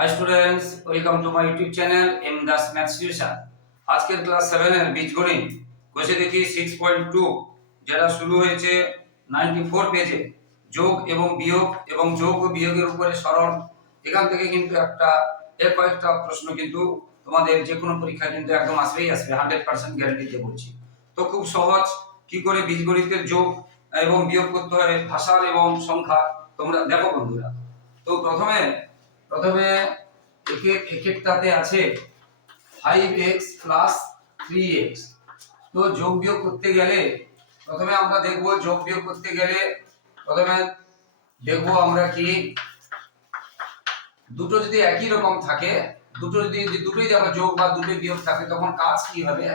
Hi students welcome to my YouTube channel M Das maths tuition আজকের class সেভেনের বীজগণিত কোষে দেখি সিক্স পয়েন্ট টু যেটা শুরু হয়েছে নাইনটি ফোর পেজে যোগ এবং বিয়োগ এবং যোগ ও বিয়োগের উপরে সরল। এখান থেকে কিন্তু একটা এর কয়েকটা প্রশ্ন কিন্তু তোমাদের যে কোনো পরীক্ষায় কিন্তু একদম আসবেই আসবে হান্ড্রেড পার্সেন্ট দিয়ে বলছি। তো খুব সহজ, কি করে বীজগণিতের যোগ এবং বিয়োগ করতে হয় ভাষার এবং সংখ্যা তোমরা দেখো বন্ধুরা। তো প্রথমে প্রথমে একে একটাতে আছে five x plus three x তো যোগ বিয়োগ করতে গেলে প্রথমে আমরা দেখব, যোগ বিয়োগ করতে গেলে প্রথমে দেখব আমরা কি, দুটো যদি একই রকম থাকে, দুটো যদি দুটোই দেখো যোগ বা দুটোই বিয়োগ থাকে, তখন কাজ কি হবে?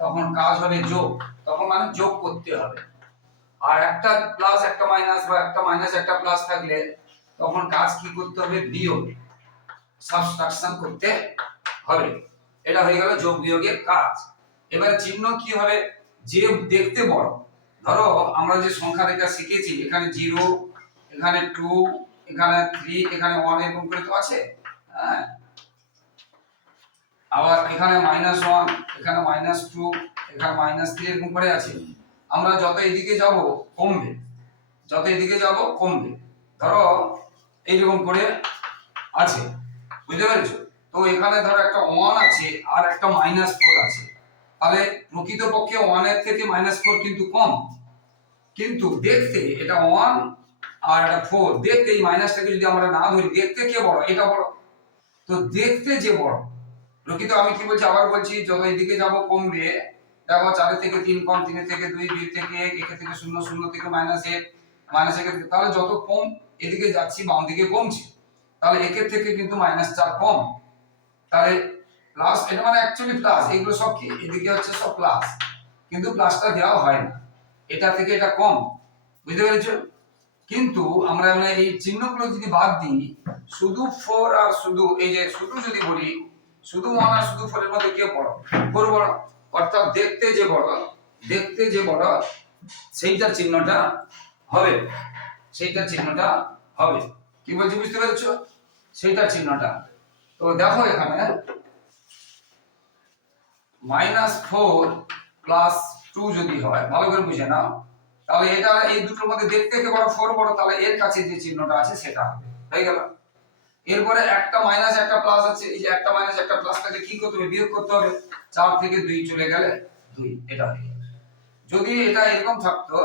তখন কাজ হবে যোগ। তখন মানে যোগ করতে হবে। আর একটা প্লাস একটা মাইনাস বা একটা মাইনাস একটা প্লাস থাকলে তখন কাজ কি করতে হবে? বিয়োগ। সাবট্রাকশন করতে হবে। এটা হয়ে গেল যোগ বিয়োগের কাজ। এবারে চিহ্ন কি হবে? যে দেখতে বড়। ধরো আমরা যে সংখ্যা রেখা শিখেছি, এখানে জিরো, এখানে টু এখানে থ্রি এখানে ওয়ান এরকম করে তো আছে? হ্যাঁ। আবার এখানে মাইনাস ওয়ান এখানে মাইনাস টু এখানে মাইনাস থ্রি এরকম করে আছে। আমরা যত এদিকে যাব, কমবে। যত এদিকে যাব, কমবে। ধরো এইরকম করে আছে। বুঝতে পেরেছ? তো এখানে ধরো একটা ওয়ান আছে আর একটা মাইনাস ফোর আছে। তাহলে প্রকৃতপক্ষে ওয়ানের থেকে মাইনাস ফোর কিন্তু কম। কিন্তু দেখতে এটা ওয়ান আর এটা ফোর দেখতে এই মাইনাসটাকে যদি আমরা না ধরি, দেখতে কে বড়? এটা বড়। তো দেখতে যে বড়, প্রকৃত আমি কি বলছি? আবার বলছি, যত এদিকে যাব কমবে। দেখো চারের থেকে তিন কম তিনের থেকে দুই দুই থেকে এক থেকে শূন্য শূন্য থেকে মাইনাস এক মাইনাস থেকে তাহলে যত কম এদিকে যাচ্ছি বাম দিকে কমছে। তাহলে একের থেকে কিন্তু মাইনাস চার কম। তাহলে প্লাস এটা মানে অ্যাকচুয়ালি প্লাস এগুলো সব কি? এদিকে হচ্ছে সব প্লাস কিন্তু প্লাসটা দেওয়া হয় না। এটা থেকে এটা কম। বুঝতে পেরেছ? কিন্তু আমরা মানে এই চিহ্নগুলো যদি বাদ দিই, শুধু ফোর আর শুধু, এই যে শুধু যদি বলি, শুধু ওয়ান আর শুধু ফোরের মধ্যে কে বড় ফোর বড় অর্থাৎ দেখতে যে বড়, দেখতে যে বড়, সেইটার চিহ্নটা হবে। সেইটার চিহ্নটা হবে। কি বলছি বুঝতে পেরেছ? সেইটার চিহ্নটা। তো দেখো এখানে মাইনাস ফোর প্লাস টু যদি হয়, ভালো করে বুঝে নাও, তাহলে এটা এই দুটোর মধ্যে দেখতে বড় ফোর বড়, তাহলে এর কাছে যে চিহ্নটা আছে সেটা হবে। হয়ে গেল। এরপরে একটা মাইনাস একটা প্লাস আছে। এই যে একটা মাইনাস একটা প্লাস থাকলে কি করতে হবে? বিয়োগ করতে হবে। চার থেকে দুই চলে গেলে দুই। এটা হয়ে যদি এটা এরকম থাকতো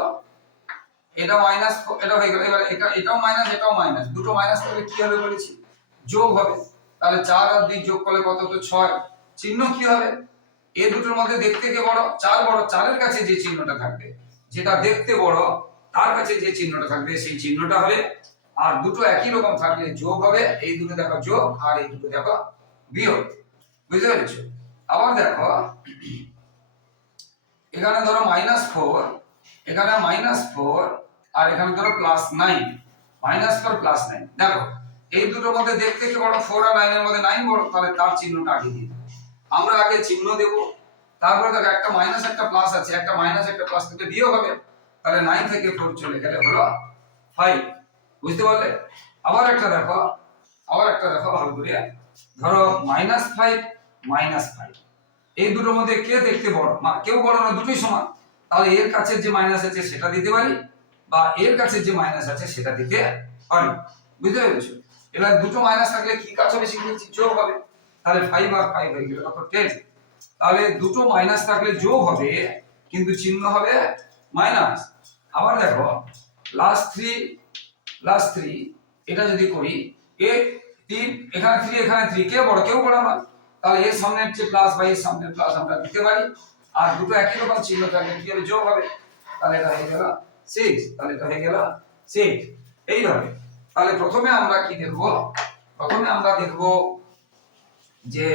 এটা মাইনাস এটা হয়ে গেল। এবার এটা এটাও মাইনাস এটাও মাইনাস দুটো মাইনাস করলে কি হবে বলেছি? যোগ হবে। তাহলে চার আর দুই যোগ করলে কত তো ছয়। চিহ্ন কি হবে? এই দুটোর মধ্যে দেখতে কে বড়, চার বড়, চারের কাছে যে চিহ্নটা থাকবে, যেটা দেখতে বড়, তার কাছে যে চিহ্নটা থাকবে, সেই চিহ্নটা হবে। আর দুটো একই রকম থাকলে যোগ হবে। এই দুটো দেখো যোগ, আর এই দুটো দেখো বিয়োগ। বুঝতে পেরেছ? আবার দেখো, এখানে ধরো মাইনাস ফোর এখানে মাইনাস ফোর আর এখানে ধরো plus nine minus four plus nine দেখো, এই দুটোর মধ্যে দেখতে কি বড় ফোর আর নাইনের মধ্যে নাইন বড় তাহলে তার চিহ্নটা আগে দিয়ে। আমরা আগে চিহ্ন দেব, তারপরে দেখো একটা মাইনাস একটা প্লাস আছে। একটা মাইনাস একটা প্লাস থেকে বিয়োগ হবে। তাহলে নাইন থেকে ফোর চলে গেলে হলো ফাইভ বুঝতে পারলে? আবার একটা দেখো, আবার একটা দেখো, ভালো করে। ধরো মাইনাস ফাইভ মাইনাস ফাইভ এই দুটোর মধ্যে কে দেখতে বড়? কেউ বড় না, দুটোই সমান। তাহলে এর কাছে যে মাইনাস আছে, সেটা দিতে পারি। বা এর কাছে যে মাইনাস আছে সেটা দিতে পারি। বুঝতে পেরেছ? এবার দুটো মাইনাস থাকলে কি কাজ হবে শিখেছি যোগ হবে। তাহলে ফাইভ আর ফাইভ হয়ে গেল, কত? টেন তাহলে দুটো মাইনাস থাকলে যোগ হবে, কিন্তু চিহ্ন হবে মাইনাস আবার দেখো প্লাস থ্রি প্লাস থ্রি এটা যদি করি, এ তিন, এখানে থ্রি এখানে থ্রি কে বড়, কেউ বড় না। তাহলে এর সামনের যে প্লাস বা এর সামনের প্লাস আমরা দিতে পারি। আর দুটো একই রকম চিহ্ন থাকলে কি হবে? যোগ হবে। তাহলে এটা হয়ে গেল সিক্স তাহলে এটা হয়ে গেল সিক্স এইভাবে তাহলে প্রথমে আমরা কি দেখব? প্রথমে আমরা দেখব যে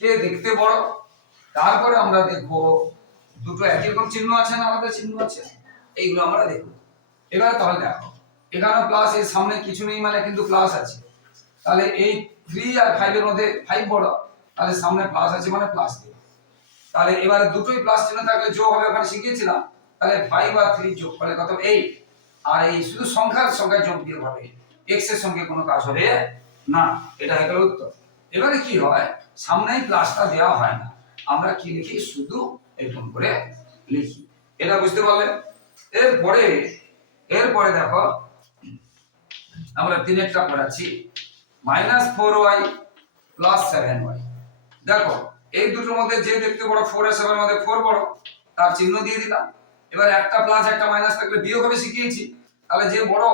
কে দেখতে বড়। তারপরে আমরা দেখব দুটো একই রকম চিহ্ন আছে না আমাদের চিহ্ন আছে? এইগুলো আমরা দেখব। এবার তাহলে দেখো প্লাস এর সামনে কিছু নেই মানে কিন্তু প্লাস আছে। তাহলে এই থ্রি আর ফাইভের মধ্যে ফাইভ বড়, তাহলে সামনে প্লাস আছে মানে প্লাস তাহলে এবারে দুটোই প্লাস চিহ্ন থাকলে যোগ হবে, ওখানে শিখিয়েছিলাম। তাহলে ফাইভ আর থ্রি যোগ করলে কত এইট আর এই শুধু সংখ্যার সংখ্যায় যোগ দিয়ে হবে এক্সের সঙ্গে কোনো কাজ হবে না, এটা হয়ে গেল উত্তর। এবারে কি হয়? সামনেই প্লাসটা দেওয়া হয় না। আমরা কি লিখি? শুধু এরকম করে লিখি। এটা বুঝতে পারলে? এরপরে এরপরে দেখো, আমরা তিনেরটা পড়াচ্ছি। Minus four y plus seven y দেখো, এই দুটোর মধ্যে যে দেখতে বড় ফোর আর সেভেন মধ্যে ফোর বড়, তার চিহ্ন দিয়ে দিলাম। এবার একটা প্লাস একটা মাইনাস থাকলে বিয়োগ হবে শিখিয়েছি। তাহলে যে বড়,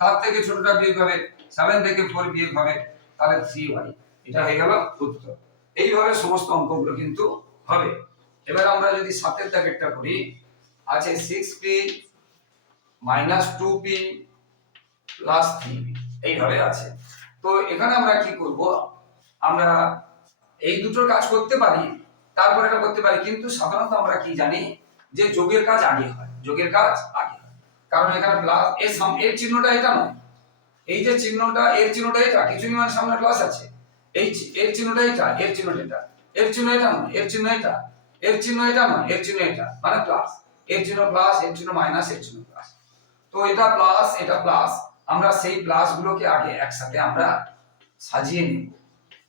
তার থেকে ছোটটা বিয়োগ হবে। সেভেন থেকে ফোর বিয়োগ হবে। তাহলে থ্রি ওয়াই এটা হয়ে গেল উত্তর। এইভাবে সমস্ত অঙ্কগুলো কিন্তু হবে। এবার আমরা যদি সাতের দাগেরটা করি, আছে six p minus two p plus three p এইভাবে আছে। তো এখানে আমরা কি করব? আমরা এই দুটোর কাজ করতে পারি, তারপর এটা করতে পারি, কিন্তু সাধারণত আমরা কি জানি? যে যোগের কাজ আগে হয়, যোগের কাজ আগে হয়। কারণ এখানে প্লাস এর এর চিহ্নটা এটা নয়। এই যে চিহ্নটা, এর চিহ্নটা এটা কিছু নিমানের সামনে প্লাস আছে। এই এর চিহ্নটা এটা, এর চিহ্নটা এটা। এর চিহ্ন এটা নয়, এর চিহ্ন এটা। এর চিহ্ন এটা নয়, এর চিহ্ন এটা। মানে প্লাস এর চিহ্ন প্লাস এর চিহ্ন মাইনাস এর চিহ্ন প্লাস তো এটা প্লাস এটা প্লাস আমরা সেই প্লাস গুলোকে আগে একসাথে আমরা সাজিয়ে নিব।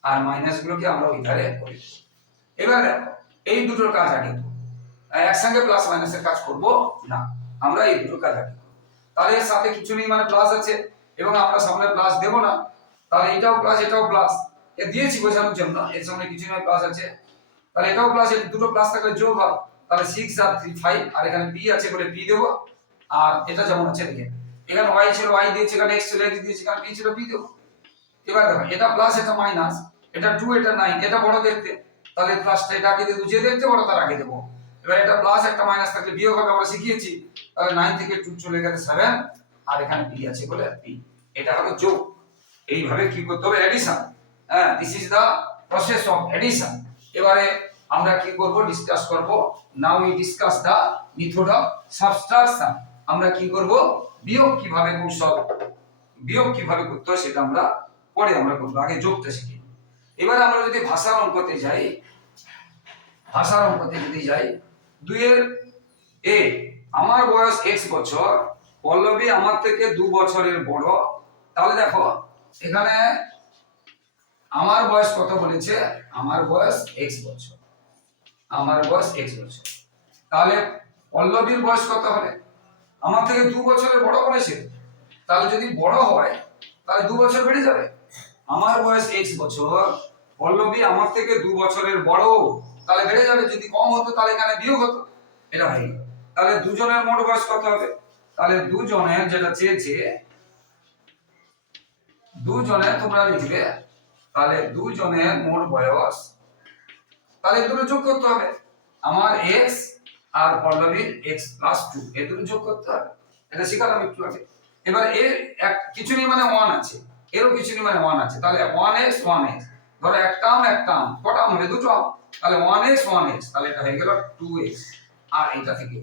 আর মাইনাস গুলোকে আমরা ওই ধারে করে। এবার এই দুটোর কাজ আগে। একসঙ্গে প্লাস মাইনাসের কাজ করব? না, আমরা এই দুটো কাজ আগে। তাহলে এর সাথে কিছু নেই মানে প্লাস আছে, এবং আমরা সামনে প্লাস দেব না। তাহলে এটাও প্লাস এটাও প্লাস এ দিয়েছি বোঝানোর জন্য, এর সামনে কিছু নয় প্লাস আছে। তাহলে এটাও প্লাস দুটো প্লাস থাকলে যোগ হয়। তাহলে সিক্স আর থ্রি ফাইভ আর এখানে পি আছে বলে পি দেবো। আর এটা যেমন আছে দেখে। এখানে ওয়াই ছিল ওয়াই দিয়েছে, এখানে এক্স ছিল এক্স দিয়েছে, এখানে পি ছিল পি দেবো। এবার দেখো, এটা প্লাস এটা মাইনাস এটা টু এটা নাইন এটা বড় দেখতে। তাহলে প্লাসটা এটা আগে দেবো যে দেখতে বড় তার আগে দেবো। এবার এটা প্লাস একটা মাইনাস থাকলে বিয়োগ হবে, আমরা শিখিয়েছি। তাহলে নাইন থেকে টু চলে গেলে সেভেন আর এখানে পি আছে বলে পি এটা হলো যোগ। এইভাবে কি করতে হবে? এডিশন হ্যাঁ this is the process of addition এবারে আমরা কি করব? ডিসকাস করব। Now we discuss the method of subtraction আমরা কি করব? বিয়োগ কীভাবে কৌশল বিয়োগ কীভাবে করতে হয় সেটা আমরা পরে আমরা করব। আগে যোগটা শিখি। এবার আমরা যদি ভাষার অঙ্কতে যাই, ভাষার অঙ্কতে যদি যাই দুইয়ের এ, আমার বয়স এক্স বছর, পল্লবী আমার থেকে দু বছরের বড়। তাহলে দেখো, এখানে আমার বয়স কত বলেছে? আমার বয়স এক্স বছর। আমার বয়স এক্স বছর। তাহলে পল্লবীর বয়স কত হবে? আমার থেকে দু বছরের বড় বলেছে। তাহলে যদি বড় হয়, তাহলে দু বছর বেড়ে যাবে। আমার বয়স এক্স বছর, পল্লবী আমার থেকে দু বছরের বড়। তাহলে বেড়ে যাবে, যদি কম হতো তাহলে এখানে বিয়োগ হতো। এটা হয়ে তাহলে দুজনের মোট বয়স কত হবে? তাহলে দুজনের যেটা চেয়েছে, দুজনের তোমরা লিখবে, তাহলে দুজনের মোট বয়স, তাহলে দুটো যোগ করতে হবে। আমার এক্স আর পল্লবীর এক্স প্লাস টু এ দুটো যোগ করতে হবে। এটা শিখালাম একটু আগে। এবার এর এক, কিছু নেই মানে ওয়ান আছে। এরও কিছু নেই মানে ওয়ান আছে। তাহলে ওয়ান এক্স ওয়ান এক্স ধরো এক টার্ম এক টার্ম কটা হবে? দুটো তাহলে ওয়ান এক্স ওয়ান এক্স তাহলে এটা হয়ে গেল টু এক্স আর এটা থেকে।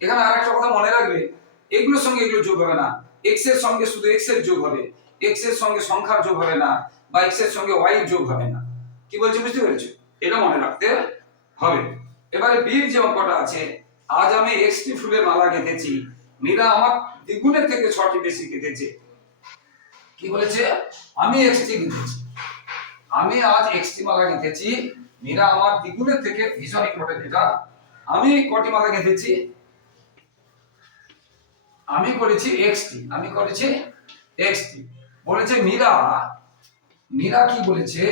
এখানে আরেকটা কথা মনে রাখবে, এগুলোর সঙ্গে এগুলো যোগ হবে না। এক্সের সঙ্গে শুধু এক্সের যোগ হবে এক্সের সঙ্গে সংখ্যার যোগ হবে না, বা এক্সের সঙ্গে ওয়াই যোগ হবে না। কি বলছি, বুঝতে পেরেছ? এটা মনে রাখতে হবে। এবারে বীর যে অঙ্কটা আছে, আজ আমি এক্সটি ফুলের মালা গেঁথেছি, মীরা আমার দ্বিগুণের থেকে ছটি বেশি গেঁথেছে। কি বলেছে? আমি এক্সটি গেঁথেছি। আমি আজ এক্সটি মালা গেঁথেছি মীরা আমার দ্বিগুণের থেকে ভীষণ ইম্পর্টেন্ট এটা আমি কটি মালা গেঁথেছি আমি করেছি এক্সটি আমি করেছি এক্সটি বলেছে মীরা মীরা কি বলেছে?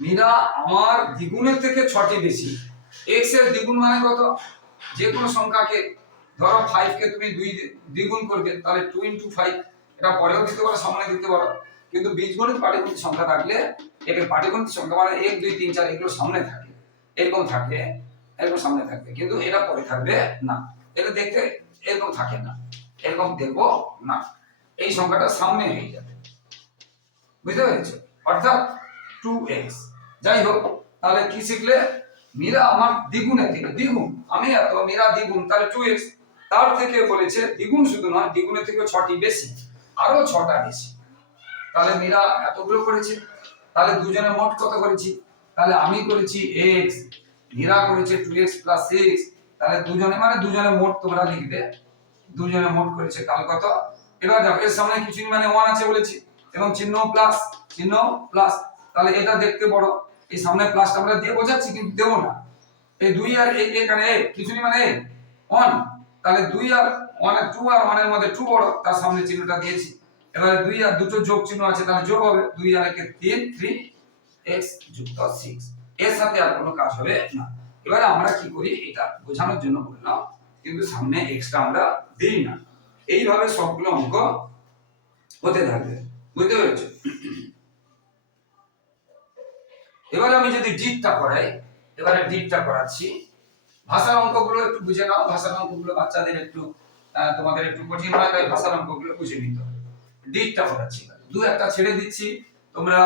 মীরা আমার দ্বিগুণের থেকে ছটি বেশি। এক্সের দ্বিগুণ মানে কত? যে কোনো সংখ্যাকে, ধরো ফাইভ কে তুমি দুই দ্বিগুণ করবে, তাহলে টু ইন্টু ফাইভ এটা পরেও দিতে পারো, সামনে দিতে পারো। কিন্তু বীজগণিত পাটিগণিত সংখ্যা থাকলে এটা পাটিগণিত সংখ্যা মানে এক, দুই, তিন, চার এগুলো সামনে থাকে। এরকম থাকবে এরকম সামনে থাকবে কিন্তু এটা পরে থাকবে না। এটা দেখতে এরকম থাকে না, এরকম দেখব না। এই সংখ্যাটা সামনে হয়ে যাবে। বুঝতে পেরেছ? অর্থাৎ টু এক্স যাই হোক, তাহলে কি শিখলে? মীরা আমার দ্বিগুণের থেকে, দ্বিগুণ। আমি এত, মীরা দ্বিগুণ, তাহলে টু এক্স তার থেকে বলেছে, দ্বিগুণ শুধু নয়, দ্বিগুণের থেকে ছটি বেশি, আরও ছটা বেশি। তাহলে মীরা এতগুলো করেছে? তাহলে দুজনে মোট কত করেছি? তাহলে আমি করেছি এক্স মীরা করেছে টু এক্স প্লাস সিক্স তাহলে দুজনে মানে দুজনে মোট তোমরা লিখবে। দুজনে মোট করেছে কাল কত? এবার দেখো, এর সামনে কিছু মানে ওয়ান আছে বলেছি? এবং চিহ্ন প্লাস চিহ্ন প্লাস তাহলে এটা দেখতে বড়। এই সামনে প্লাসটা আমরা দিয়ে বোঝাচ্ছি, কিন্তু দেবো না। এই দুই আর এখানে কিছুই মানে ওয়ান তাহলে দুই আর ওয়ান টু আর ওয়ানের মধ্যে টু বড়, তার সামনে চিহ্নটা দিয়েছি। এবারে দুই আর দুটো যোগ চিহ্ন আছে, তাহলে যোগ হবে দুই আর একে তিন থ্রি এক্স যুক্ত সিক্স এর সাথে আর কোনো কাজ হবে না। এবারে আমরা কি করি, এটা বোঝানোর জন্য বললাম কিন্তু সামনে এক্সট্রা আমরা দিই না। এইভাবে সবগুলো অঙ্ক হতে থাকবে। বুঝতে পেরেছ? এবারে আমি যদি ডিটটা করাই, এবারে ডিটটা করাচ্ছি। ভাষার অঙ্কগুলো একটু বুঝে নাও, ভাষার অঙ্কগুলো বাচ্চাদের একটু তোমাদের একটু কঠিন হয়, তাই ভাষার অঙ্কগুলো বুঝে নিতে ডিটটা এবারে। দু একটা ছেড়ে দিচ্ছি। তোমরা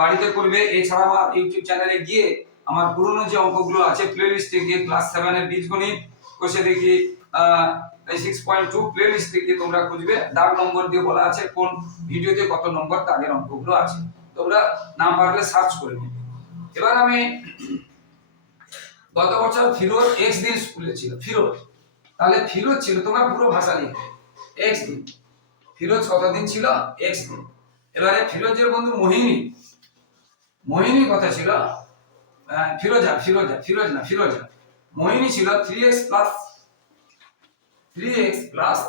বাড়িতে করবে। এছাড়া আমার ইউটিউব চ্যানেলে গিয়ে আমার পুরনো যে অঙ্কগুলো আছে প্লে লিস্টে গিয়ে ক্লাস সেভেনের বীজগণিত কোষে দেখি সিক্স পয়েন্ট টু প্লে লিস্টে গিয়ে তোমরা খুঁজবে। দাগ নম্বর দিয়ে বলা আছে কোন ভিডিওতে কত নম্বর তাদের অঙ্কগুলো আছে। তোমরা না পারলে সার্চ করে নিবে। এবার আমি গত বছর ফিরোজ এক্স দিন স্কুলে ছিল। ফিরোজ। তাহলে ফিরোজ ছিল, তোমরা পুরো ভাষা লিখবে। এক্স দিন। ফিরোজ কতদিন ছিল? এক্স দিন। এবারে ফিরোজের বন্ধু মোহিনী। মোহিনী কথা ছিল? আহ, ফিরোজা ফিরোজা ফিরোজ না ফিরোজা। মোহিনী ছিল three x plus three x plus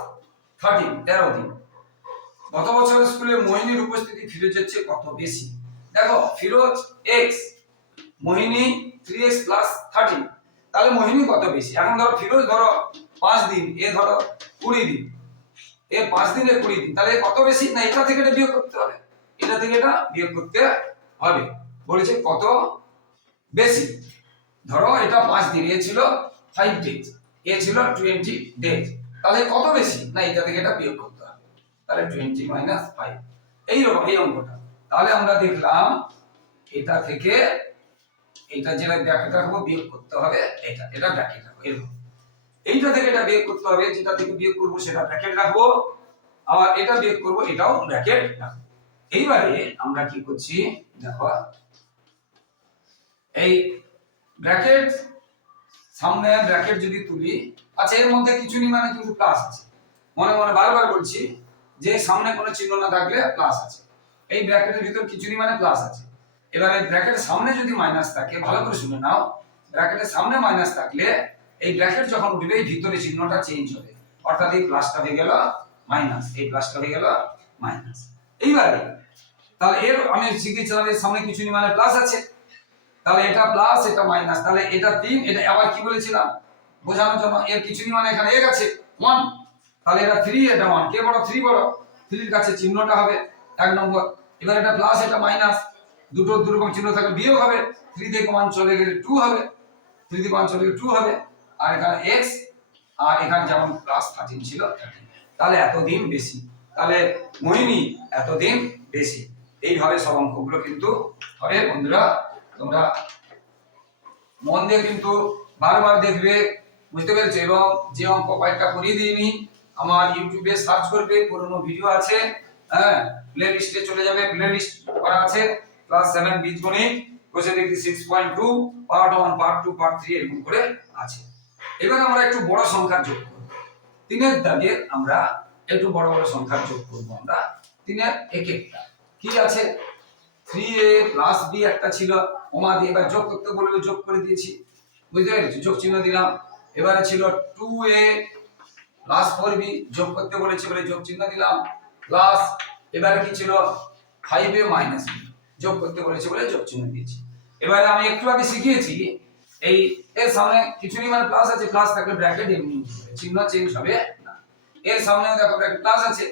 thirteen তেরো দিন। গত বছর স্কুলে মোহিনীর উপস্থিতি ফিরোজের চেয়ে কত বেশি? দেখো Firoz x Mohini three x plus thirteen তাহলে মোহিনী কত বেশি? এখন ধরো ফিরোজ ধরো পাঁচ দিন এ ধরো কুড়ি দিন। এ পাঁচ দিনে কুড়ি দিন। তাহলে কত বেশি? না, এটা থেকে এটা বিয়োগ করতে হবে। এটা থেকে এটা বিয়োগ করতে হবে। বলেছে কত বেশি? ধরো এটা পাঁচ দিন, এ ছিল ফাইভ ডেজ এ ছিল টোয়েন্টি ডেজ তাহলে কত বেশি? না, এটা থেকে এটা বিয়োগ করতে হবে। তাহলে টোয়েন্টি মাইনাস ফাইভ এইরকম এই অঙ্কটা। তাহলে আমরা দেখলাম এটা থেকে, এটা যেটা ব্র্যাকেট রাখব, বিয়োগ করতে হবে এটা। এটা ব্র্যাকেট রাখব, এরকম। এইটা থেকে এটা বিয়োগ করতে হবে যেটা থেকে বিয়োগ করব সেটা ব্র্যাকেট রাখব। আবার এটা বিয়োগ করব, এটাও ব্র্যাকেট রাখব। এইবারে আমরা কি করছি, দেখো, এই ব্র্যাকেট সামনে ব্র্যাকেট যদি তুলি আচ্ছা এর মধ্যে কিছু নেই মানে কিন্তু প্লাস আছে। মনে মনে বারবার বলছি যে সামনে কোনো চিহ্ন না থাকলে প্লাস আছে। এই ব্র্যাকেটের ভিতর কিছু নেই মানে প্লাস আছে। এবারে ব্র্যাকেটের সামনে যদি মাইনাস থাকে, ভালো করে শুনে নাও ব্র্যাকেটের সামনে মাইনাস থাকলে এই ব্র্যাকেট যখন উঠবে, এই ভিতরে চিহ্নটা চেঞ্জ হবে। অর্থাৎ এই প্লাসটা হয়ে গেল মাইনাস এই প্লাসটা হয়ে গেল মাইনাস এইবারে, তাহলে এর আমি এর সামনে কিছু নেই মানে প্লাস আছে। তাহলে এটা প্লাস এটা মাইনাস তাহলে এটা তিন, এটা আবার কি বলেছিলাম? বোঝানোর জন্য এর কিছু নেই মানে এখানে এক আছে ওয়ান তাহলে এটা থ্রি এটা ওয়ান কে বড়? থ্রি বড়। থ্রির কাছে চিহ্নটা হবে, এক নম্বর। এবার এটা প্লাস এটা মাইনাস দুটো দুরকম চিহ্ন থাকলে বিয়োগ হবে। থ্রি থেকে ওয়ান চলে গেলে টু হবে। থ্রি থেকে ওয়ান চলে গেলে টু হবে। আর এখানে এক্স আর এখানে যেমন প্লাস থার্টিন ছিল 13 তাহলে এতদিন বেশি। তাহলে মোহিনী, এতদিন বেশি। এইভাবে সব অঙ্কগুলো কিন্তু হবে বন্ধুরা, তোমরা মন দিয়ে কিন্তু বারবার দেখবে, বুঝতে পেরেছ? এবং যে অঙ্ক কয়েকটা করিয়ে দিইনি, আমার ইউটিউবে সার্চ করবে, পুরোনো ভিডিও আছে হ্যাঁ? প্লে লিস্টে চলে যাবে প্লে লিস্ট করা আছে ক্লাস সেভেন বীজগণিত কোষে দেখি six point two part one part two part three এরকম করে আছে। এবার আমরা একটু বড় সংখ্যার যোগ করব। তিনের দাগে আমরা একটু বড় বড় সংখ্যার যোগ করব আমরা। তিনের এক একটা। কি আছে? থ্রি এ প্লাস বি একটা ছিল, ওমা দিয়ে এবার যোগ করতে বলবে, যোগ করে দিয়েছি। বুঝতে পেরেছি? যোগ চিহ্ন দিলাম। এবারে ছিল two a plus four b যোগ করতে বলেছে বলে যোগ চিহ্ন দিলাম। প্লাস এবারে কি ছিল? ফাইভ এ মাইনাস বি যোগ করতে বলেছে বলে যোগ চিহ্ন দিয়েছি। এবারে আমি একটু আগে শিখিয়েছি এই এর সামনে কিছু নেই মানে প্লাস আছে প্লাস থাকলে ব্র্যাকেট এমনি চিহ্ন চেঞ্জ হবে না। এর সামনে দেখো ব্র্যাকেট প্লাস আছে,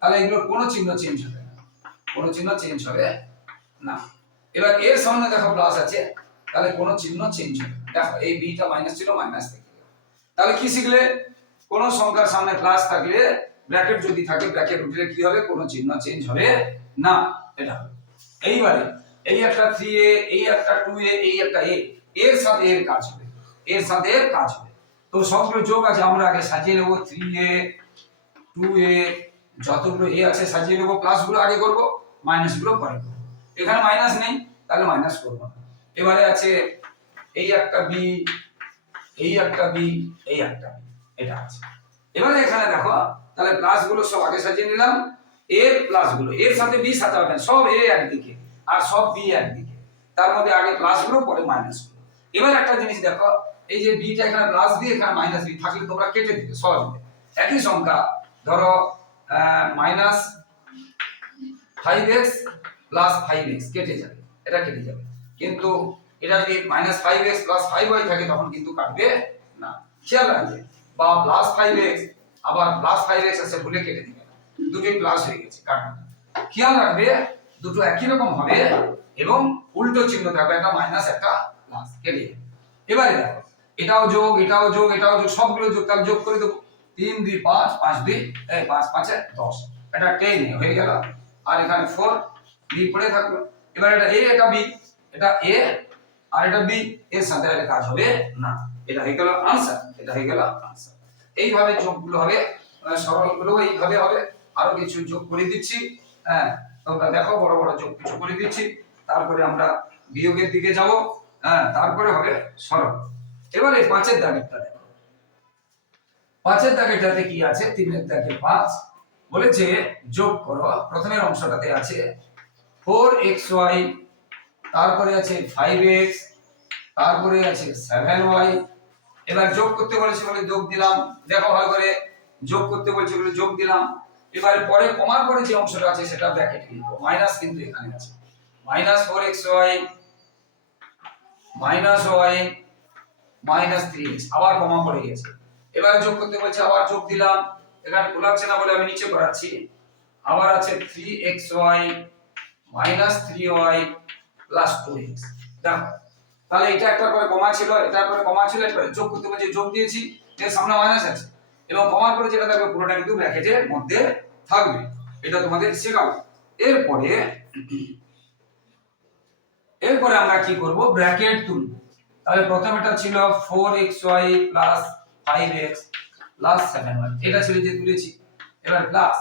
তাহলে এগুলোর কোনো চিহ্ন চেঞ্জ হবে না। কোনো চিহ্ন চেঞ্জ হবে না। এবার এর সামনে দেখো প্লাস আছে, তাহলে কোনো চিহ্ন চেঞ্জ হবে। দেখো, এই বিটা মাইনাস ছিল মাইনাস থেকে তাহলে কি শিখলে? কোন সংখ্যার সামনে প্লাস থাকলে ব্র্যাকেট যদি থাকে ব্র্যাকেট উঠলে কি হবে? কোনো চিহ্ন চেঞ্জ হবে না। এটা এইবারে, এই একটা থ্রি এ এই একটা টু এ এই একটা এ এর সাথে এর কাজ হবে। এর সাথে এর কাজ হবে। তো সবগুলো যোগ আছে আমরা আগে সাজিয়ে নেব। থ্রি এ টু এ যতগুলো এ আছে সাজিয়ে নেব। প্লাসগুলো আগে করব মাইনাসগুলো পরে করব। এখানে মাইনাস নেই তাহলে মাইনাস করব না। এবারে আছে এই একটা বি এই একটা বি এই একটা বি এটা আছে। এবারে এখানে দেখো তাহলে প্লাসগুলো সব আগে সাজিয়ে নিলাম। এর প্লাসগুলো এর সাথে বি সাজাবে না, সব এ একদিকে আর সব বি একদিকে। তার মধ্যে আগে প্লাসগুলো পরে মাইনাসগুলো। এবার একটা জিনিস দেখো, এই যে বিটা এখানে প্লাস বি এখানে মাইনাস বি থাকলে তোমরা কেটে দিবে, সহজে একই সংখ্যা, ধরো minus five x plus five x কেটে যাবে, এটা কেটে যাবে। কিন্তু এটা যদি minus five x plus five y থাকে, তখন কিন্তু কাটবে না। খেয়াল রাখবে, বা প্লাস ফাইভ এক্স আবার প্লাস ফাইভ এক্স আছে ভুলে কেটে দিবে দুটোই প্লাস হয়ে গেছে, কাটবে খেয়াল রাখবে, দুটো একই রকম হবে, এবং উল্টো চিহ্ন থাকবে, একটা মাইনাস একটা প্লাস কেটে এবারে দেখো এটাও যোগ এটাও যোগ এটাও যোগ সবগুলো যোগ তাহলে যোগ করে দেবো। তিন দুই পাঁচ পাঁচ দুই পাঁচ পাঁচে দশ। এটা টেন হয়ে গেল। আর এখানে ফোর বি পড়ে থাকল। এবার এটা এ এটা বি এটা এ আর এটা বি এর সাথে এটা কাজ হবে না। এটা হয়ে গেল আনসার এটা হয়ে গেল আনসার এইভাবে যোগগুলো হবে আহ, সরলগুলো এইভাবে হবে। আরও কিছু যোগ করে দিচ্ছি। হ্যাঁ তোমরা দেখো বড় বড় যোগ কিছু করে দিচ্ছি। তারপরে আমরা বিয়োগের দিকে যাব। হ্যাঁ তারপরে হবে সরল এবারে পাঁচের দাগেরটা দেখো। পাঁচের দাগেরটাতে কি আছে? তিনের দাগে পাঁচ। বলেছে, যোগ করো। প্রথমের অংশটাতে আছে ফোর এক্স ওয়াই, তারপরে আছে ফাইভ এক্স, তারপরে আছে সেভেন ওয়াই। এবার যোগ করতে বলেছে বলে যোগ দিলাম। দেখো ভালো করে, যোগ করতে বলছে বলে যোগ দিলাম। এবারে পরে কমার পরে যে অংশটা আছে সেটা ব্র্যাকেটে লিখব মাইনাস কিন্তু এখানে আছে। Minus four x y minus y minus three x, আবার কমা পড়ে গেছে। এবার যোগ করতে বলছে, আবার যোগ দিলাম। এখানে কোলাচ্ছে না বলে আমি নিচে করাচ্ছি আবার আছে three x y minus three y plus two x. দেখো, তাহলে এটা একটা করে কমা ছিল, এটা করে কমা ছিল, এটা যোগ করতে বলছে, যোগ দিয়েছি, এর সামনে মাইনাস আছে। এবং কমার পরে যেটা থাকবে পুরোটা কিন্তু ব্র্যাকেটের মধ্যে থাকবে। এটা তোমাদের শেখাবো। এরপরে এরপরে আমরা কি করব? ব্র্যাকেট তুলব। তাহলে প্রথম এটা ছিল four x y plus five x plus seven y এটা ছিল যে তুলেছি। এবার প্লাস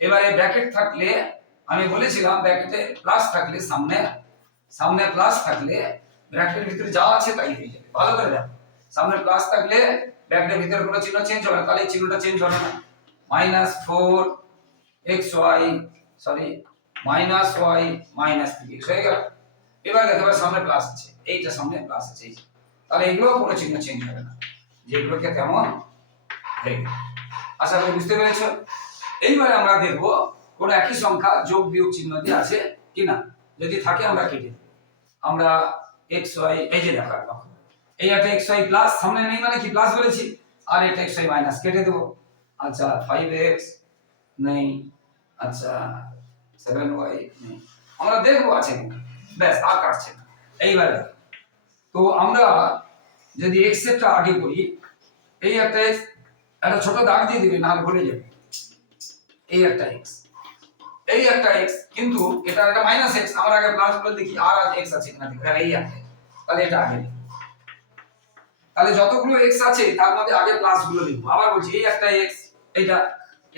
এবারে ব্র্যাকেট থাকলে, আমি বলেছিলাম ব্র্যাকেটে প্লাস থাকলে সামনে সামনে প্লাস থাকলে ব্র্যাকেটের ভিতরে যা আছে তাই হয়ে যাবে। ভালো করে দেখো। সামনে প্লাস থাকলে ব্র্যাকেটের ভিতরে কোনো চিহ্ন চেঞ্জ হবে না। তাহলে এই চিহ্নটা চেঞ্জ হবে না। Minus four x y sorry minus y minus three হয়ে গেল। এবার দেখো এবার সামনে প্লাস আছে। এইটা সামনে প্লাস আছে, এই তাহলে এগুলো কোনো চিহ্ন চেঞ্জ হবে না। যেগুলোকে গেল। আশা করি বুঝতে পেরেছ? এইবারে আমরা দেখব কোন একই সংখ্যা যোগ, বিয়োগ, চিহ্ন দিয়ে আছে কিনা। যদি থাকে আমরা কেটে আমরা এক্স ওয়াই এই যে দেখো দেখো। এই একটা এক্স ওয়াই প্লাস সামনে নেই মানে কি প্লাস বলেছি? আর এটা এক্স ওয়াই মাইনাস কেটে দেবো। আচ্ছা ফাইভ এক্স নেই। আচ্ছা সেভেন ওয়াই নেই। আমরা দেখব আছে কিনা। ব্যাস, আর কাটছে না। এইবারে, তো আমরা যদি এক্স এরটা আগে করি, এই একটা এক্স একটা ছোট দাগ দিয়ে দিবি না ভুলে যাবে। এই একটা এক্স এই একটা এক্স কিন্তু এটা একটা মাইনাস এক্স আমরা আগে প্লাস করে দেখি, আর আর এক্স আছে কিনা দেখি। এই একটা তাহলে এটা আগে। তাহলে যতগুলো এক্স আছে, তার মধ্যে আগে প্লাসগুলো লিখব আবার বলছি, এই একটা এক্স এইটা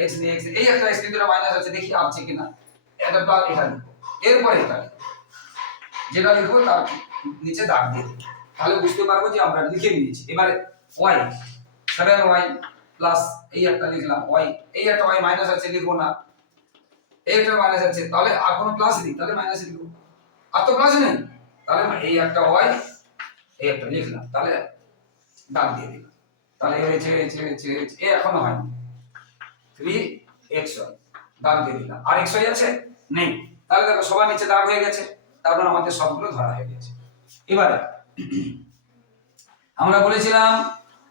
এক্স নিয়ে এক্স এই একটা এক্স কিন্তু এটা মাইনাস আছে, দেখি আছে কিনা। এটা প্লাস এটা লিখব এরপর এটা যেটা লিখব তার নিচে দাগ দিয়ে দেবো। তাহলে বুঝতে পারব যে আমরা লিখে নিয়েছি। এবারে ওয়াই সেভেন ওয়াই প্লাস এই একটা লিখলাম ওয়াই এই একটা ওয়াই মাইনাস আছে, লিখব না। এই একটা মাইনাস আছে, তাহলে আর কোনো প্লাস নেই, তাহলে মাইনাস লিখব। আর তো প্লাস নেই। তাহলে এই একটা ওয়াই এই একটা লিখলাম। তাহলে দাগ দিয়ে দিলাম। তাহলে হয়েছে হয়েছে হয়েছে হয়েছে এ এখনও হয়নি। থ্রি এক্স ওয়াই দাগ দিয়ে দিলাম। আর এক্স ওয়াই আছে? নেই। তাহলে দেখো সবার নিচে দাগ হয়ে গেছে। তারপর আমাদের সবগুলো ধরা হয়ে গেছে। এবারে, আমরা বলেছিলাম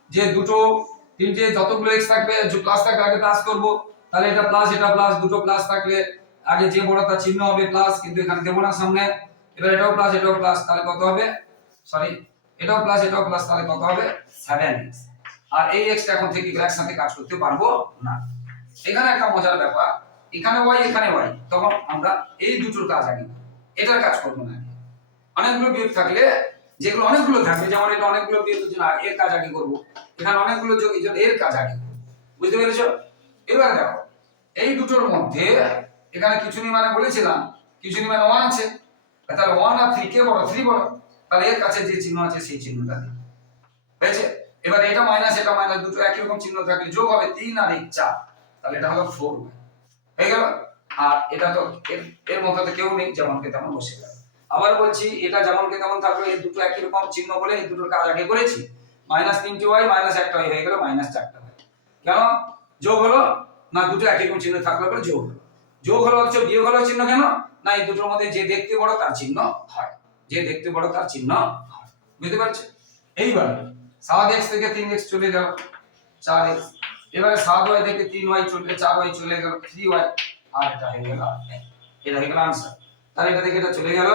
যে দুটো, তিনটে যতগুলো এক্স থাকবে প্লাস থাকবে, আগে প্লাস করব। তাহলে এটা প্লাস এটা প্লাস দুটো প্লাস থাকলে আগে যে বড় তার চিহ্ন হবে প্লাস কিন্তু এখানে দেবো না সামনে। এবার এটাও প্লাস এটাও প্লাস তাহলে কত হবে? সরি এটাও প্লাস এটাও প্লাস তাহলে কত হবে? সেভেন আর এই এক্সটা এখন থেকে একসাথে কাজ করতে পারব না। এখানে একটা মজার ব্যাপার, এখানে ওয়াই এখানে ওয়াই তখন আমরা এই দুটোর কাজ আগে। এটার কাজ করব না। অনেকগুলো বিয়োগ থাকলে, যেগুলো অনেকগুলো থাকবে, যেমন এটা অনেকগুলো বিয়োগ এর কাজ আগে করব। এখানে অনেকগুলো যোগ এর কাজ আগে। বুঝতে পেরেছ? এবার দেখো, এই দুটোর মধ্যে এখানে কিছু নি মানে বলেছিলাম, কিছু নি মানে ওয়ান আছে। তাহলে ওয়ান আর থ্রি কে বড় থ্রি বড় তাহলে এর কাছে যে চিহ্ন আছে, সেই চিহ্নটা দিই। হয়েছে? এবার এটা মাইনাস এটা মাইনাস দুটো একই রকম চিহ্ন থাকলে যোগ হবে তিন আর এক চার। তাহলে এটা হলো ফোর হয়ে গেল? আর এটা তো এর মধ্যে তো কেউ নেই যেমনকে তেমন বসে গেল। আবার বলছি, এটা যেমনকে তেমন থাকল, এই দুটো একই রকম চিহ্ন বলে এই দুটোর কাজ আগে করেছি। মাইনাস তিনটে ওয়াই, মাইনাস একটা হয়ে গেল, মাইনাস চারটা হয় কেন? যোগ হলো? না, দুটো একই রকম চিহ্ন থাকল বলে যোগ হলো। যোগ হলো হচ্ছে বিয়োগ হলো চিহ্ন কেন? না, এই দুটোর মধ্যে যে দেখতে বড় তার চিহ্ন হয়। যে দেখতে বড় তার চিহ্ন হয়। বুঝতে পারছ? এইবার সাত এক্স থেকে তিন এক্স চলে গেল, চার এক্স এবারে সাত ওয়াই থেকে তিন ওয়াই চলে, চার ওয়াই চলে গেল থ্রি ওয়াই আর এটা হয়ে গেল। এটা হয়ে গেল আনসার তাহলে এটা থেকে এটা চলে গেল,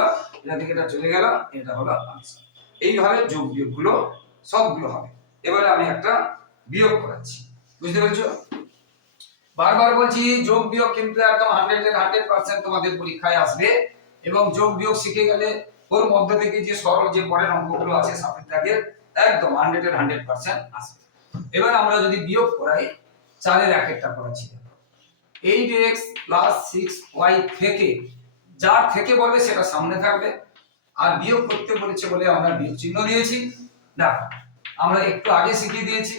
এটা থেকে এটা চলে গেল, এটা হলো আনসার এইভাবে যোগ বিয়োগগুলো সবগুলো হবে। এবারে আমি একটা বিয়োগ করাচ্ছি। বুঝতে পেরেছ? বারবার বলছি, যোগ বিয়োগ কিন্তু একদম হান্ড্রেড এর হান্ড্রেড পার্সেন্ট তোমাদের পরীক্ষায় আসবে। এবং যোগ বিয়োগ শিখে গেলে ওর মধ্য থেকে যে সরল, যে পরের অঙ্কগুলো আছে সাপের দাগের একদম হান্ড্রেড এর হান্ড্রেড পার্সেন্ট আসবে। এবার আমরা যদি বিয়োগ করাই, চারের এক একটা করাচ্ছি। Eight x plus six y থেকে, যার থেকে বলবে সেটা সামনে থাকবে। আর বিয়োগ করতে বলেছে বলে আমরা বিয়োগ চিহ্ন দিয়েছি। দেখো আমরা একটু আগে শিখিয়ে দিয়েছি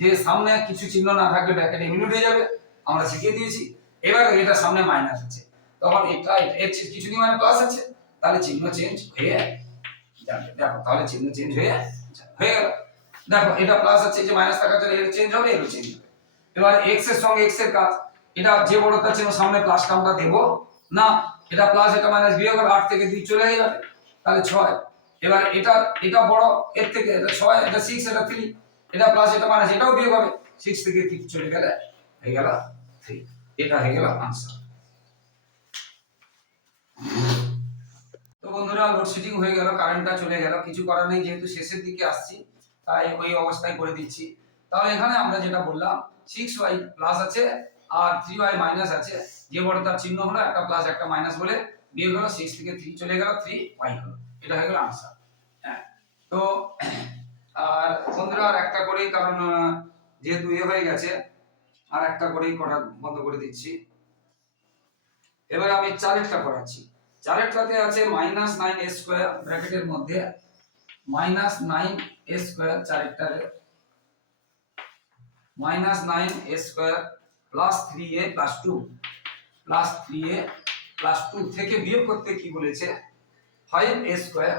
যে সামনে কিছু চিহ্ন না থাকলে ব্র্যাকেটে ইউনিট হয়ে যাবে। আমরা শিখিয়ে দিয়েছি। এবার এটা সামনে মাইনাস আছে তখন এটা, এর কিছু দিন মানে প্লাস আছে। তাহলে চিহ্ন চেঞ্জ হয়ে যাবে। দেখো, তাহলে চিহ্ন চেঞ্জ হয়ে। হয়ে গেল। দেখো, এটা প্লাস আছে যে মাইনাস থাকার জন্য এটা চেঞ্জ হবে এটা চেঞ্জ হবে। এবার এক্সের সঙ্গে এক্সের কাজ। এটা যে বড়টা ছিল, সামনে প্লাস আমরা দেবো। না, এটা প্লাস এটা মাইনাস বিয়োগ হবে, আট থেকে দুই চলে যাবে। তাহলে ছয়। এবার এটা এটা বড়, এর থেকে এটা ছয়, এটা সিক্স এটা থ্রি এটা প্লাস এটা মাইনাস এটাও বিয়োগ হবে। সিক্স থেকে থ্রি চলে গেলে হয়ে গেল থ্রি এটা হয়ে গেল আনসার তো বন্ধুরা লোডশেডিং হয়ে গেল কারেন্টটা চলে গেল। কিছু করার নেই, যেহেতু শেষের দিকে আসছি, তাই ওই অবস্থায় করে দিচ্ছি। তাহলে এখানে আমরা যেটা বললাম সিক্স ওয়াই প্লাস আছে আর থ্রি ওয়াই মাইনাস আছে। যে বড় তার চিহ্ন হলো, একটা প্লাস একটা মাইনাস বলে বিয়োগ হলো সিক্স থেকে থ্রি চলে গেল থ্রি ওয়াই হলো। এটা হয়ে গেল আনসার হ্যাঁ তো, আর বন্ধুরা, আর একটা করেই, কারণ যেহেতু এ হয়ে গেছে, আর একটা করেই করা বন্ধ করে দিচ্ছি। এবার আমি চারেরটা করাচ্ছি চারেরটাতে আছে মাইনাস নাইন এ স্কোয়ার ব্র্যাকেটের মধ্যে minus nine a square চারেরটারে। Minus nine a square plus three a plus two plus three a plus two থেকে বিয়োগ করতে কি বলেছে? Five a square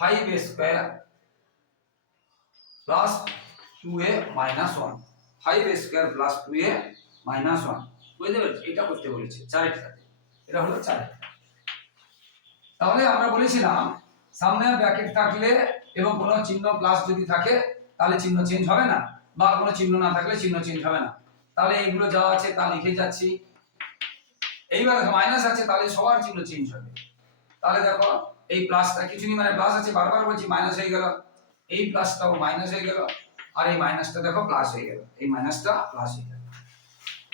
five a square plus two a minus one five a square plus two a minus one বুঝতে পেরেছি? এটা করতে বলেছে চারেরটাতে এটা হলো চারেরটা তাহলে আমরা বলেছিলাম সামনে ব্র্যাকেট থাকলে এবং কোনো চিহ্ন প্লাস যদি থাকে, তাহলে চিহ্ন চেঞ্জ হবে না। বা কোনো চিহ্ন না থাকলে চিহ্ন চেঞ্জ হবে না। তাহলে এইগুলো যা আছে তা লিখে যাচ্ছি। এইবার মাইনাস আছে, তাহলে সবার চিহ্ন চেঞ্জ হবে। তাহলে দেখো, এই প্লাসটা কিছু নেই মানে প্লাস আছে, বারবার বলছি মাইনাস হয়ে গেল। এই প্লাসটাও মাইনাস হয়ে গেল। আর এই মাইনাসটা দেখো প্লাস হয়ে গেল। এই মাইনাসটা প্লাস হয়ে গেল।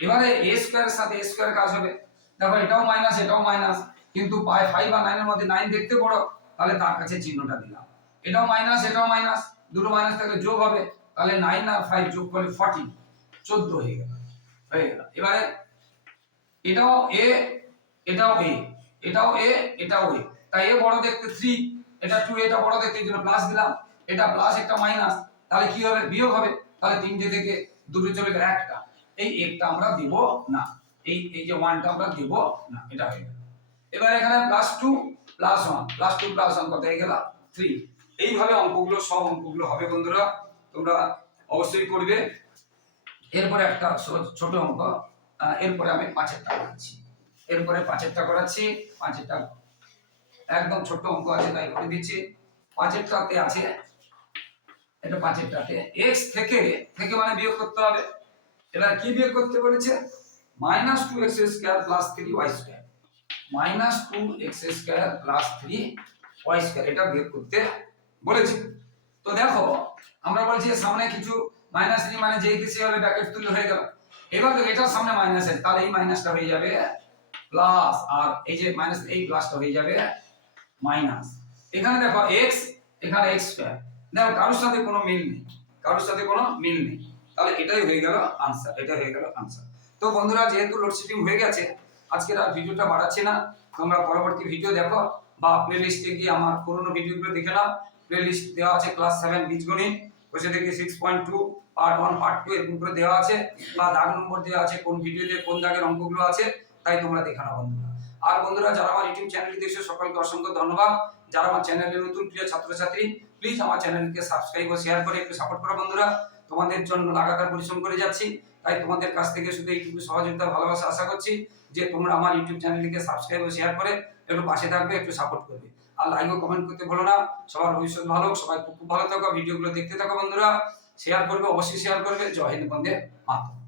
এবারে এ স্কোয়ারের সাথে এ স্কোয়ার কাজ হবে। দেখো এটাও মাইনাস এটাও মাইনাস কিন্তু পাই ফাইভ আর নাইনের মধ্যে নাইন দেখতে পড়ো, তাহলে তার কাছে চিহ্নটা দিলাম। এটাও মাইনাস এটাও মাইনাস দুটো মাইনাস থাকলে যোগ হবে। তাহলে নাইন আর ফাইভ যোগ করলে ফর্টি চোদ্দ হয়ে গেল। হয়ে গেল। এবারে এটাও এ এটাও এ এটাও এ এটাও এ তাই এ বড় দেখতে থ্রি এটা টু এটা বড় দেখতে এই প্লাস দিলাম। এটা প্লাস একটা মাইনাস তাহলে কি হবে? বিয়োগ হবে। তাহলে তিনটে থেকে দুটো চলে গেল একটা। এই একটা আমরা দিব না। এই এই যে ওয়ানটা আমরা দিব না। এটা হয়ে গেল। এবার এখানে plus two plus one plus two plus one কত হয়ে গেল? থ্রি এইভাবে অঙ্কগুলো, সব অঙ্কগুলো হবে বন্ধুরা। তোমরা অবশ্যই করবে। এরপরে একটা ছোট অঙ্ক এরপরে আমি পাঁচেরটা করাচ্ছি। এরপরে পাঁচেরটা করাচ্ছি, পাঁচেরটা একদম ছোট অঙ্ক আছে, তাই করে দিচ্ছি। পাঁচেরটাতে আছে, এটা পাঁচেরটাতে এক্স থেকে থেকে মানে বিয়োগ করতে হবে। এবার কি বিয়োগ করতে বলেছে? Minus two x square plus three y square minus two x square plus three y square এটা বিয়োগ করতে বলেছে। তো দেখো আমরা বলছি সামনে কিছু মাইনাস থ্রি মানে যেই কিছু হবে ব্র্যাকেট তুলে হয়ে গেল। এবার দেখো এটার সামনে মাইনাস আছে তাহলে এই মাইনাসটা হয়ে যাবে প্লাস আর এই যে মাইনাস এই প্লাসটা হয়ে যাবে মাইনাস এখানে দেখো এক্স এখানে এক্স স্কোয়ার দেখো, কারোর সাথে কোনো মিল নেই। কারোর সাথে কোনো মিল নেই। তাহলে এটাই হয়ে গেল আনসার এটা হয়ে গেল আনসার তো বন্ধুরা, যেহেতু লোডশেডিং হয়ে গেছে, আজকের আর ভিডিওটা বাড়াচ্ছি না। তোমরা পরবর্তী ভিডিও দেখো, বা প্লে লিস্টে গিয়ে আমার পুরোনো ভিডিওগুলো দেখে নাও। প্লে লিস্ট দেওয়া আছে ক্লাস সেভেন বীজগণিত। বসে থেকে six point two part one part two এরকম করে দেওয়া আছে, বা দাগ নম্বর দেওয়া আছে, কোন ভিডিওতে কোন দাগের অঙ্কগুলো আছে, তাই তোমরা দেখে নাও বন্ধুরা। আর বন্ধুরা, যারা আমার ইউটিউব চ্যানেলটি দেখছ, সকলকে অসংখ্য ধন্যবাদ। যারা আমার চ্যানেলে নতুন, প্রিয় ছাত্রছাত্রী প্লিজ আমার চ্যানেলকে সাবস্ক্রাইব ও শেয়ার করে একটু সাপোর্ট করো বন্ধুরা। তোমাদের জন্য লাগাতার পরিশ্রম করে যাচ্ছি। তাই তোমাদের কাছ থেকে শুধু এইটুকু সহযোগিতা, ভালোবাসা আশা করছি যে তোমরা আমার ইউটিউব চ্যানেলকে সাবস্ক্রাইব ও শেয়ার করে একটু পাশে থাকবে, একটু সাপোর্ট করবে। আর লাইকও কমেন্ট করতে ভুলো না। সবার ভবিষ্যৎ ভালো সবাই খুব ভালো থাকো। ভিডিওগুলো দেখতে থাকো বন্ধুরা। শেয়ার করবে, অবশ্যই শেয়ার করবে। জয় হিন্দ বন্দে মাতরম।